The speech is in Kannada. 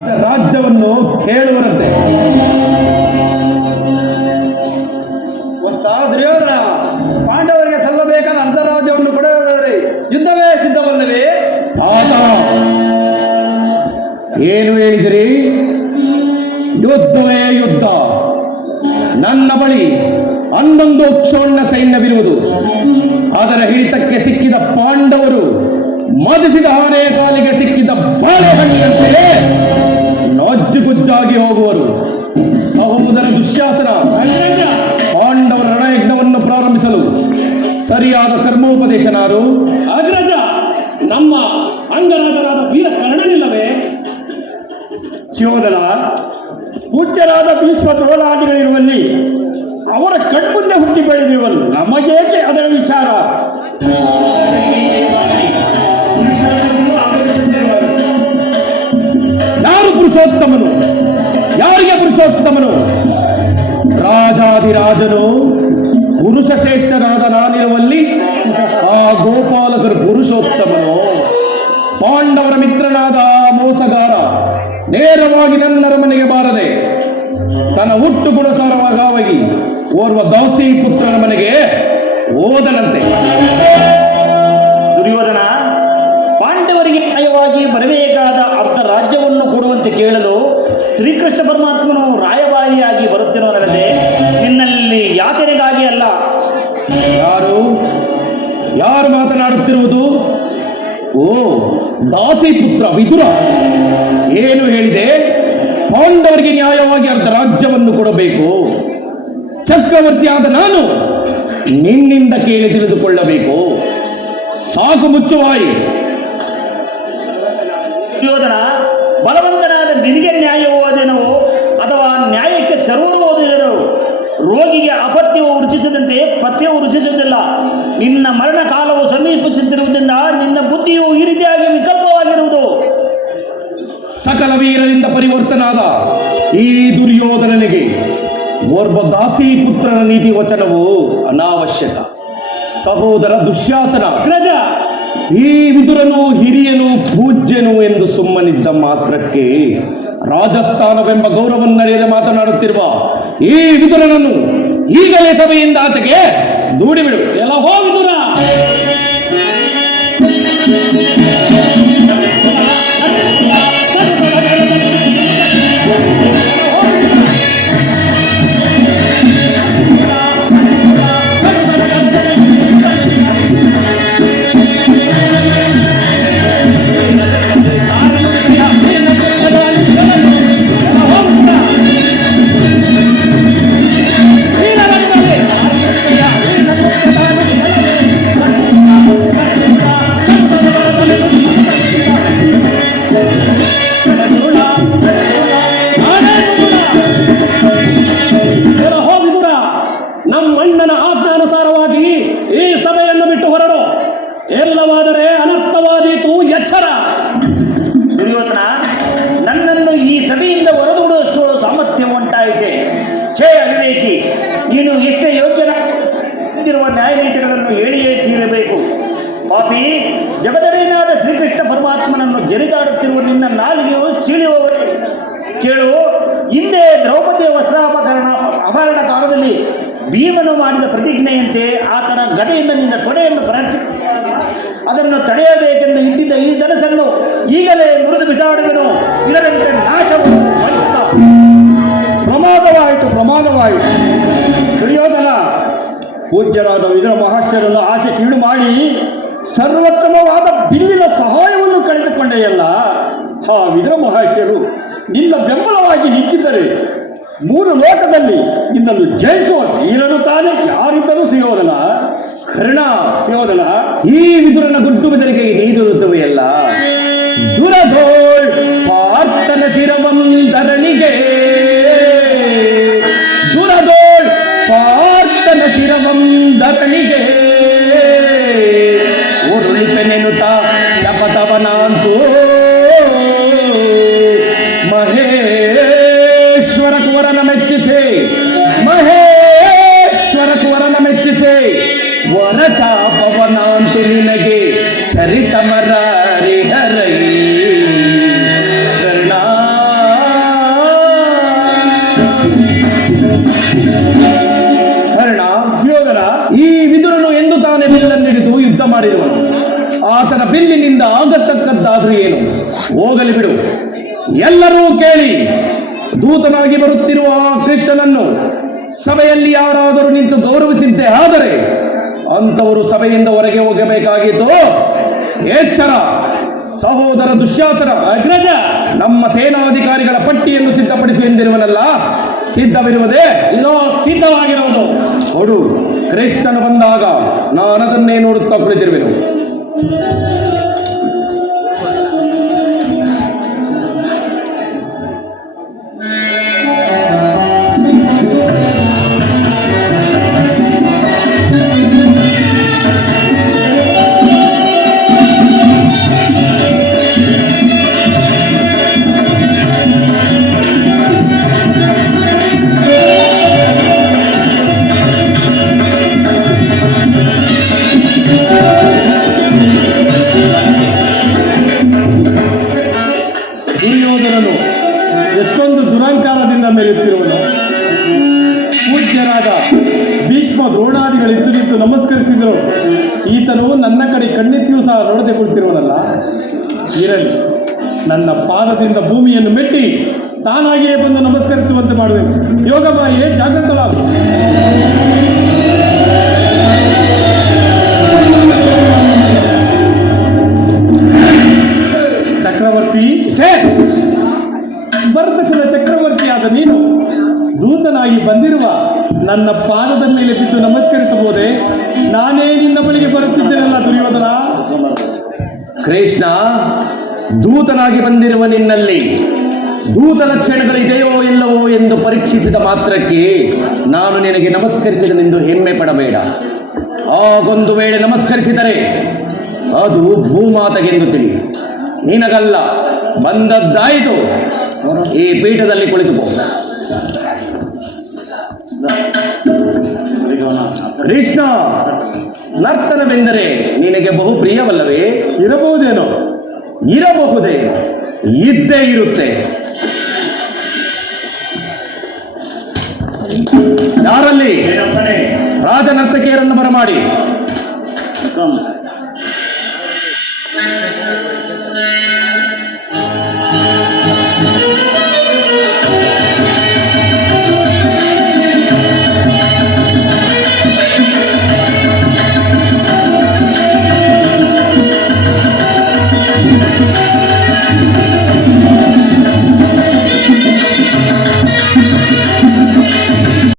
ರಾಜ್ಯವನ್ನು ಕೇಳುವರಂತೆ ದುರ್ಯೋಧನ ಪಾಂಡವರಿಗೆ ಸಲ್ಲಬೇಕಾದ ಅಂತರಾಜ್ಯವನ್ನು ಕೊಡುವುದಾದರೆ ಯುದ್ಧವೇ ಸಿದ್ಧವಲ್ಲವೇ? ತಾತ ಏನು ಹೇಳಿದಿರಿ? ಯುದ್ಧವೇ ಯುದ್ಧ. ನನ್ನ ಬಳಿ ಹನ್ನೊಂದು ಕ್ಷೋಣ ಸೈನ್ಯವಿರುವುದು. ಅದರ ಹಿಡಿತಕ್ಕೆ ಸಿಕ್ಕಿದ ಪಾಂಡವರು ಮದಿಸಿದ ಆನೆಯ ಕಾಲಿಗೆ ಸಿಕ್ಕಿದ ಬಾಳೆಹಣ್ಣಿನಂತೆ ನಜ್ಜುಗುಜ್ಜಾಗಿ ಹೋಗುವರು. ಸಹೋದರ ದುಶ್ಯಾಸನ ಪಾಂಡವರ ರಣಯಜ್ಞವನ್ನು ಪ್ರಾರಂಭಿಸಲು ಸರಿಯಾದ ಕರ್ಮೋಪದೇಶನಾರು. ಅಗ್ರಜ ನಮ್ಮ ಅಂಗರಾಜರಾದ ವೀರ ಕರ್ಣನಿಲ್ಲವೇ ಶಿವೋದನ ಪೂಜ್ಯರಾದ ಭೀಷ್ಮ ದ್ರೋಣಾದಿಗಳಿರುವಲ್ಲಿ ಅವರ ಕಣ್ಮುಂದೆ ಹುಟ್ಟಿ ಬೆಳೆದಿರುವಲ್ಲಿ ನಮಗೇಕೆ ಅದರ ವಿಚಾರ? ಯಾರು ಪುರುಷೋತ್ತಮನು? ಯಾರಿಗೆ ಪುರುಷೋತ್ತಮನು? ರಾಜಾದಿರಾಜನು ಪುರುಷ ಶ್ರೇಷ್ಠನಾದ ನಾನಿರುವಲ್ಲಿ ಆ ಗೋಪಾಲಕರು ಪುರುಷೋತ್ತಮನು. ಪಾಂಡವರ ಮಿತ್ರನಾದ ಮೋಸಗಾರ ನೇರವಾಗಿ ನನ್ನರ ಮನೆಗೆ ಬಾರದೆ ತನ್ನ ಹುಟ್ಟು ಗುಣಸಾರವಾಗಿ ಓರ್ವ ದೌಸಿ ಪುತ್ರನ ಮನೆಗೆ ಓದನಂತೆ ದುರ್ಯೋಧನ, ಪಾಂಡವರಿಗೆ ನ್ಯಾಯವಾಗಿ ಬರಬೇಕಾದ ಅರ್ಧ ರಾಜ್ಯವನ್ನು ಕೊಡುವಂತೆ ಕೇಳಲು ಶ್ರೀಕೃಷ್ಣ ಪರಮಾತ್ಮನು ರಾಯಭಾರಿಯಾಗಿ ಬರುತ್ತಿರುವುದಲ್ಲದೆ ನಿನ್ನಲ್ಲಿ ಯಾತನೆಗಾಗಿ ಅಲ್ಲ? ಯಾರು? ಯಾರು ಮಾತನಾಡುತ್ತಿರುವುದು? ಓ ದಾಸಿ ಪುತ್ರ ವಿದುರ. ಏನು ಹೇಳಿದೆ? ಪಾಂಡವರಿಗೆ ನ್ಯಾಯವಾಗಿ ಅರ್ಧ ರಾಜ್ಯವನ್ನು ಕೊಡಬೇಕು. ಚಕ್ರವರ್ತಿ ಆದ ನಾನು ನಿನ್ನಿಂದ ಕೇಳಿ ತಿಳಿದುಕೊಳ್ಳಬೇಕು. ಸಾಕು ಮುಚ್ಚುವಾಯಿ. ದುರ್ಯೋಧನ ನಿನ್ನ ಮರಣ ಕಾಲವು ಸಮೀಪಿಸುತ್ತಿರುವುದರಿಂದ ನಿನ್ನ ಬುದ್ಧಿಯು ಈ ರೀತಿಯಾಗಿ ವಿಕಲ್ಪವಾಗಿರುವುದು. ಸಕಲ ವೀರರಿಂದ ಪರಿವರ್ತನಾದ ಈ ದುರ್ಯೋಧನನಿಗೆ ಓರ್ವ ದಾಸಿ ಪುತ್ರನ ನೀತಿ ವಚನವು ಅನಾವಶ್ಯಕ. ಸಹೋದರ ದುಶ್ಯಾಸನ ಅಗ್ರಜ ಈ ವಿದುರನು ಹಿರಿಯನು ಪೂಜ್ಯನು ಎಂದು ಸುಮ್ಮನಿದ್ದ ಮಾತ್ರಕ್ಕೆ ರಾಜಸ್ಥಾನವೆಂಬ ಗೌರವನ್ನರಿಯದೆ ಮಾತನಾಡುತ್ತಿರುವ ಈ ವಿದುರನನ್ನು ಈಗಲೇ ಸಭೆಯಿಂದ ಆಚೆಗೆ ಎಲ್ಲ ಹೋಗಿದುರ ಎಲ್ಲ ಜರಿದಾಡುತ್ತಿರುವ ನಿನ್ನ ನಾಲಿಗೆಯು ಸೀಳುವವರೇ ಕೇಳು, ಹಿಂದೆ ದ್ರೌಪದಿಯ ವಸ್ತ್ರಾಪಕರಣ ಅಪಹರಣ ಕಾಲದಲ್ಲಿ ಭೀಮನು ಮಾಡಿದ ಪ್ರತಿಜ್ಞೆಯಂತೆ ಆತನ ಗದೆಯಿಂದ ನಿನ್ನ ತೊಡೆಯನ್ನು ಪ್ರಾರ್ಥಿ ಅದನ್ನು ತಡೆಯಬೇಕೆಂದು ಇಟ್ಟಿದ್ದ ಈ ಧನಸನ್ನು ಈಗಲೇ ಮುರಿದು ಬಿಸಾಡುವೆನು. ಇದರಂತೆ ನಾಶವು. ಪ್ರಮಾದವಾಯಿತು ಪ್ರಮಾದವಾಯಿತು. ದುರ್ಯೋಧನ, ಪೂಜ್ಯರಾದ ಇದರ ಮಹರ್ಷರನ್ನು ಆಸೆ ಕೀಳು ಮಾಡಿ ಸರ್ವೋತ್ತಮವಾದ ಬಿಲ್ಲಿನ ಸಹಾಯವನ್ನು ಕಳೆದುಕೊಂಡೆಯಲ್ಲ ಆ ವಿದುರ ಮಹರ್ಷಿಯರು ನಿನ್ನ ಬೆಂಬಲವಾಗಿ ನಿಂತಿದ್ದರೆ ಮೂರು ಲೋಕದಲ್ಲಿ ನಿನ್ನನ್ನು ಜಯಿಸುವ ವೀರನು ತಾನೇ, ಯಾರಿದ್ದರೂ ಸಿಗೋದಲ್ಲ? ಕರ್ಣ, ಸಿಗೋದಲ್ಲ? ಈ ವಿದುರನ ಗುಡ್ಡು ಬೆದರಿಗೆ ನೀಡುತ್ತವೆಯಲ್ಲ ದುರದೋಳ್ ಪಾರ್ಥನ ಶಿರವಂದರನಿಗೆ. ದುರದೋಳ್ ಪಾರ್ಥನ ಶಿರವಂದರನಿಗೆ. ಮೆಚ್ಚಿಸಿ. ಮಹೇಶ್ವರ ಕುವರನ ಮೆಚ್ಚಿಸಿ. ವರಚ ಪವನ ಅಂತು ನಿನಗೆ ಸರಿ ಸಮರ ಹರೈ. ಕರ್ಣಾ. ಕರ್ಣ. ಯೋಗರ ಈ ವಿದುರನು ಎಂದು ತಾನೆ ಬಿಲ್ಲನ್ನು ಹಿಡಿದು ಯುದ್ಧ ಮಾಡಿರುವನು ಆತನ ಬಿಲ್ಲಿನಿಂದ ಆಗತಕ್ಕದ್ದಾದ್ರೂ ಏನು? ಹೋಗಲಿ ಬಿಡು. ಎಲ್ಲರೂ ಕೇಳಿ. ದೂತನಾಗಿ ಬರುತ್ತಿರುವ ಆ ಕೃಷ್ಣನನ್ನು ಸಭೆಯಲ್ಲಿ ಯಾರಾದರೂ ನಿಂತು ಗೌರವಿಸಿದ್ದೆ ಆದರೆ ಅಂಥವರು ಸಭೆಯಿಂದ ಹೊರಗೆ ಹೋಗಬೇಕಾಗಿತ್ತು. ಎಚ್ಚರ ಸಹೋದರ ದುಶ್ಯಾಸನ ಅಗ್ರಜ ನಮ್ಮ ಸೇನಾಧಿಕಾರಿಗಳ ಪಟ್ಟಿಯನ್ನು ಸಿದ್ಧಪಡಿಸು ಎಂದಿರುವನಲ್ಲ ಸಿದ್ಧವಿರುವುದೇ? ಇದೋ ಸಿದ್ಧವಾಗಿರುವುದು. ಕೊಡು ಕೃಷ್ಣನು ಬಂದಾಗ ನಾನು ಅದನ್ನೇ ನೋಡುತ್ತಾ ಕುಳಿತಿರುವೆನು. ಭೀಷ್ಮ ದ್ರೋಣಾದಿಗಳಿದ್ದು ನಿಂತು ನಮಸ್ಕರಿಸಿದರು. ಈತನು ನನ್ನ ಕಡೆ ಕಣ್ಣೆತ್ತಿಯೂ ಸಹ ನೋಡದೆ ಕುಳಿತಿರುವನಲ್ಲ. ಇರಲಿ, ನನ್ನ ಪಾದದಿಂದ ಭೂಮಿಯನ್ನು ಮೆಟ್ಟಿ ತಾನಾಗಿಯೇ ಬಂದು ನಮಸ್ಕರಿಸುವಂತೆ ಮಾಡುವೆನು. ಯೋಗ ಬಾಯಿಯೇ ಜಾಗೃತಳ ಚಕ್ರವರ್ತಿ! ಭರತಕುಲ ಚಕ್ರವರ್ತಿಯಾದ ನೀನು ದೂತನಾಗಿ ಬಂದಿರುವ ನನ್ನ ಪಾದದ ಮೇಲೆ ಬಿದ್ದು ನಮಸ್ಕರಿಸಬಹುದೇ? ನಾನೇ ನಿನ್ನ ಬಳಿಗೆ ಬರುತ್ತಿದ್ದೇನಲ್ಲ ದುರ್ಯೋಧನ? ಕೃಷ್ಣ, ದೂತನಾಗಿ ಬಂದಿರುವ ನಿನ್ನಲ್ಲಿ ದೂತ ಲಕ್ಷಣಗಳಿದೆಯೋ ಇಲ್ಲವೋ ಎಂದು ಪರೀಕ್ಷಿಸಿದ ಮಾತ್ರಕ್ಕೆ ನಾನು ನಿನಗೆ ನಮಸ್ಕರಿಸಿದನೆಂದು ಹೆಮ್ಮೆ ಪಡಬೇಡ. ಆಗೊಂದು ವೇಳೆ ನಮಸ್ಕರಿಸಿದರೆ ಅದು ಭೂಮಾತಗೆಂದು ತಿಳಿ ನಿನಗಲ್ಲ, ಬಂದದ್ದಾಯಿತು. ಈ ಪೀಠದಲ್ಲಿ ಕುಳಿತುಕೋ. ಕೃಷ್ಣ ನರ್ತನವೆಂದರೆ ನಿನಗೆ ಬಹು ಪ್ರಿಯವಲ್ಲವೇ? ಇರಬಹುದೇನೋ? ಇರಬಹುದೇ? ಇದ್ದೇ ಇರುತ್ತೆ. ಯಾರಲ್ಲಿ? ರಾಜನರ್ತಕಿಯರನ್ನು ಬರಮಾಡಿ.